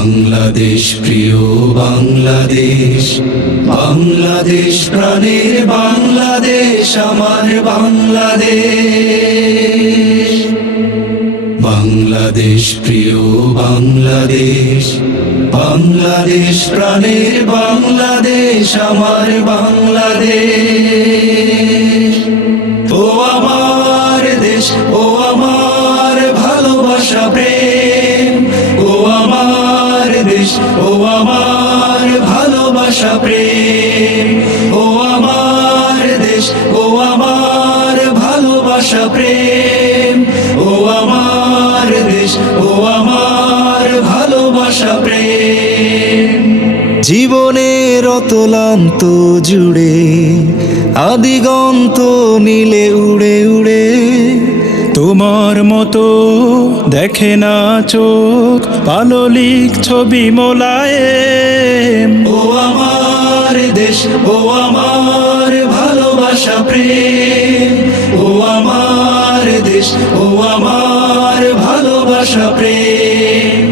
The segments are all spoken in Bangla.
বাংলাদেশ প্রিয় বাংলাদেশ, বাংলাদেশ প্রাণের বাংলাদেশ, আমার বাংলাদেশ। বাংলাদেশ প্রিয় বাংলাদেশ, বাংলাদেশ প্রাণের বাংলাদেশ, আমার বাংলাদেশ। ও আমার দেশ, ও আমার ভালোবাসা প্রেম, ও আমার দেশ, ও আমার ভালোবাসা প্রেম, ও আমার দেশ, ও আমার ভালোবাসা প্রেম, ও আমার দেশ, ও আমার ভালোবাসা প্রেম। জীবনের অতলান্ত জুড়ে আদিগন্ত নীলে উড়ে উড়ে, তোমার মতো দেখে না চোখ পাললিক ছবি মোলায়েম। ও আমার দেশ, ও আমার ভালোবাসা প্রেম, ও আমার দেশ, ও আমার ভালোবাসা প্রেম,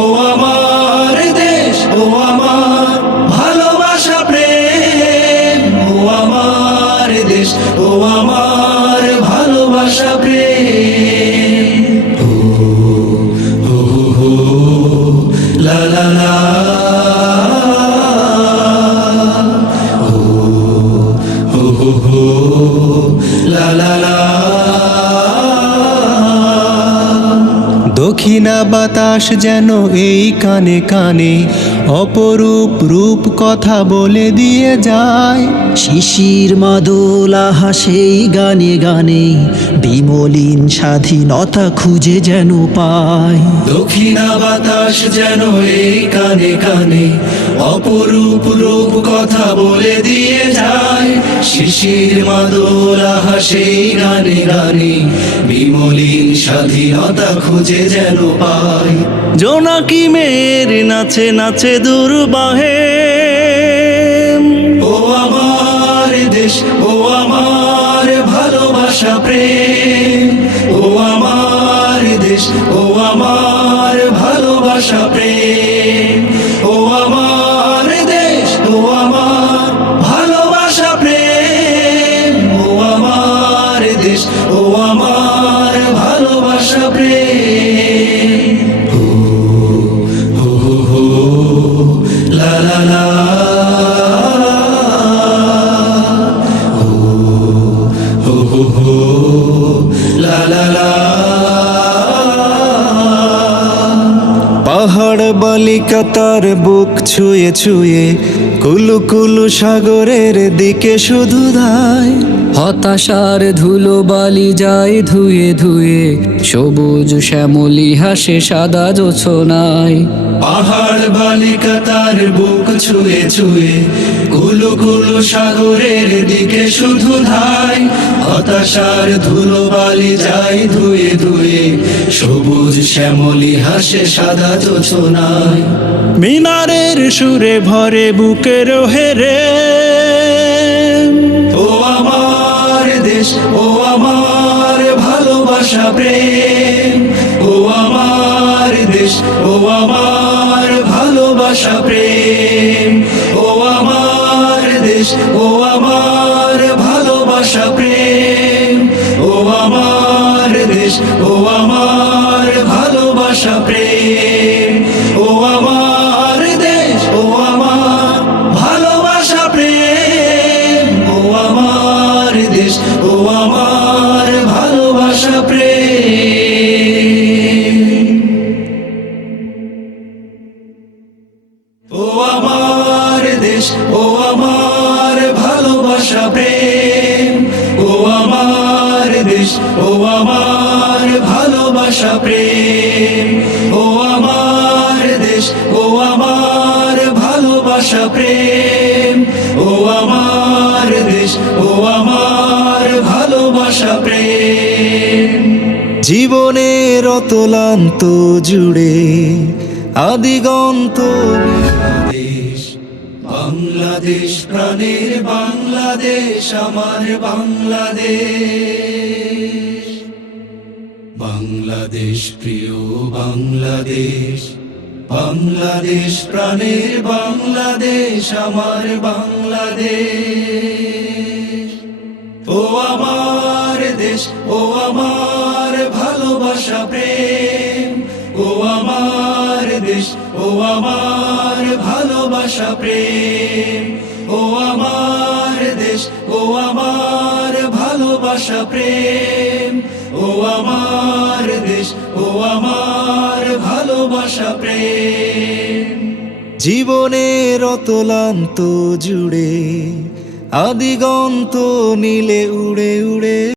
ও আমার দেশ, ও আমার ভালোবাসা প্রেম, ও আমার দেশ, ও আমার ভালোবাসা প্রেম। ও হো হো লা লা লা, ও হো হো লা লা লা। দক্ষিণা বাতাস যেন এই কানে কানে অপরূপ রূপ কথা বলে দিয়ে যায়। শিশির মাদোলা হাসেই গানে গানে বিমলিন স্বাধীনতা খুঁজে যেন পায়। দক্ষিণা বাতাস যেন এই কানে কানে অপরূপ রূপ কথা বলে দিয়ে যায়। শিশির মাদোলা হাসে গানে গানে বিমলিন স্বাধীনতা খুঁজে যেন পায়। জোনাকি মেয়ের নাচে নাচে দুর্বাহে, ও আমার দেশ, ও আমার ভালোবাসা প্রেম, ও আমার দেশ, ও আমার ভালোবাসা প্রেম, ও আমার দেশ, ও আমার ভালোবাসা প্রেম, ও আমার দেশ, ও আমার ভালোবাসা প্রেম। ও হো হো লা লা লা, ও হো হো লা লা লা। পাহাড় বালিকা তার বুক ছুঁয়ে ছুঁয়ে কুলু কুলু সাগরের দিকে শুধু ধায়। হতাশার ধুলো বালি যায় ধুয়ে ধুয়ে, সবুজ শ্যামলি হাসে সাদা জোছনায়। পাহাড় বালিকা তার বুক ছুঁয়ে ছুঁয়ে কুলু কুলু সাগরের দিকে শুধু ধায়। হতাশার ধুলো বালি যায় ধুয়ে ধুয়ে, সবুজ শ্যামলি হাসে সাদা জোছনায়। মিনারের সুরে ভরে বুকের হেরে, ও আমার দেশ, ও আমার ভালোবাসা প্রেম, ও আমার দেশ, ও আমার ভালোবাসা প্রেম, ও আমার দেশ, ও আমার ভালোবাসা প্রেম, ও আমার দেশ, ও আমার ভালোবাসা প্রেম, ও আমার দেশ, ও আমার ভালোবাসা প্রেম, ও আমার দেশ, ও আমার ভালোবাসা প্রেম, ও আমার দেশ, ও আমার ভালোবাসা প্রেম, ও আমার দেশ, ও আমার ভালোবাসা প্রেম, ও আমার দেশ, ও আমার ভালোবাসা প্রেম, ও আমার দেশ, ও আমার ভালোবাসা প্রেম। জীবনের অতলান্ত জুড়ে আদিগন্ত বাংলাদেশ, বাংলাদেশ প্রাণের বাংলাদেশ, আমার বাংলাদেশ। বাংলাদেশ প্রিয় বাংলাদেশ, বাংলাদেশ প্রাণের বাংলাদেশ আমার বাংলাদেশ ও আমার দেশ ও আমার ভালোবাসা প্রেম ও আমার দেশ ও আমার ভালোবাসা প্রেম ও আমার দেশ ও আমার ভালোবাসা প্রেম ও আমার দেশ ও আমার ভালোবাসা প্রেম জীবনের অতলান্ত জুড়ে আদিগন্ত নীলে উড়ে উড়ে